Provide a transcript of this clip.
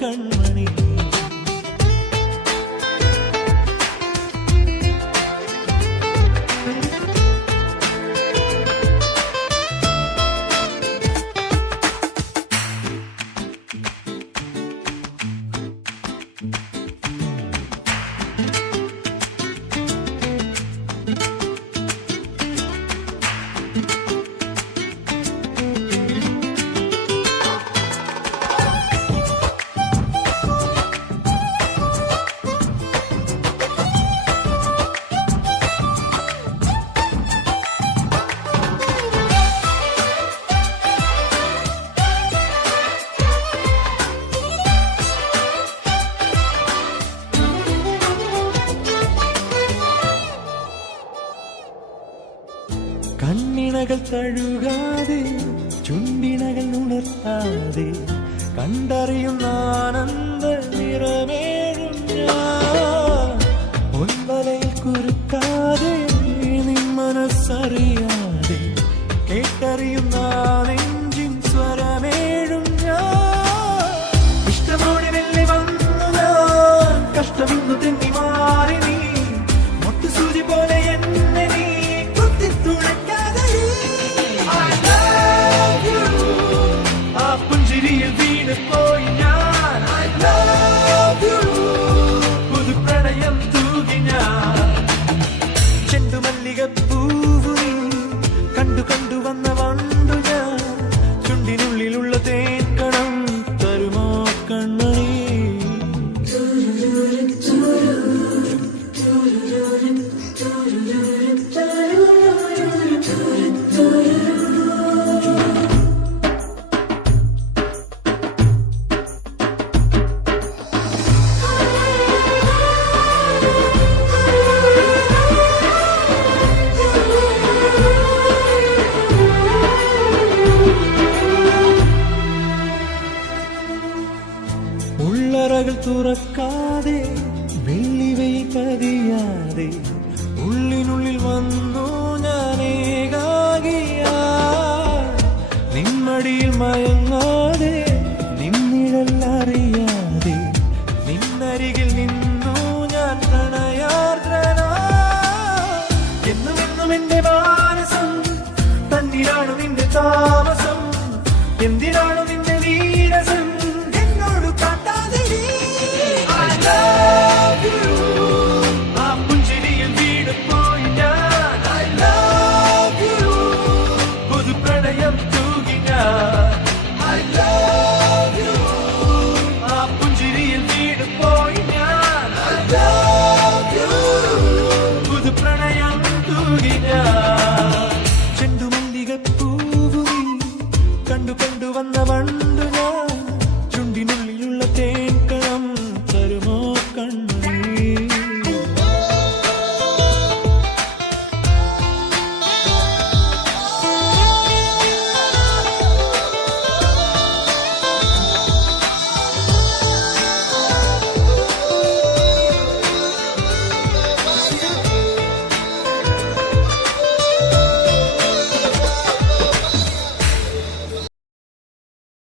കൺമണി. കണ്ണിണകൾ തഴുകാതെ ചുണ്ടിണകൾ ഉണർത്താതെ കണ്ടറിയുന്ന ആനന്ദ നിറമേഴും ഞാൻ. ഒൻവലയിൽ കുരുക്കാതെ നിൻ മനസ്സറിയാതെ കേട്ടറിയുന്ന നെഞ്ചിൻ സ്വരമേഴും ഞാൻ. ഇഷ്ടമോടെ വെള്ളി വന്നു ഞാൻ കഷ്ടമിന്നു തെന്നി മാറി നീ മൊട്ടുസൂചി പോലെ എന്നെ നീ പുഞ്ചിരിയിൽ വീണ് പോയി ഞാൻ. I love you. പുതു പ്രണയം തൂകി ഞാൻ. ചെണ്ടുമല്ലികപ്പൂവു നീ കണ്ടു കണ്ടു വന്ന വണ്ടു ഞാൻ. ചുണ്ടിനുള്ളിലുള്ള തേൻകണം തരുമോ കൺമണി. ഉള്ളറകൾ തുറക്കാതെ വെള്ളിവെയിൽ പതിയാതെ ഉള്ളിനുള്ളിൽ വന്നു ഞാൻ ഏകാകിയാ നിന്മടിയിൽ മയങ്ങാ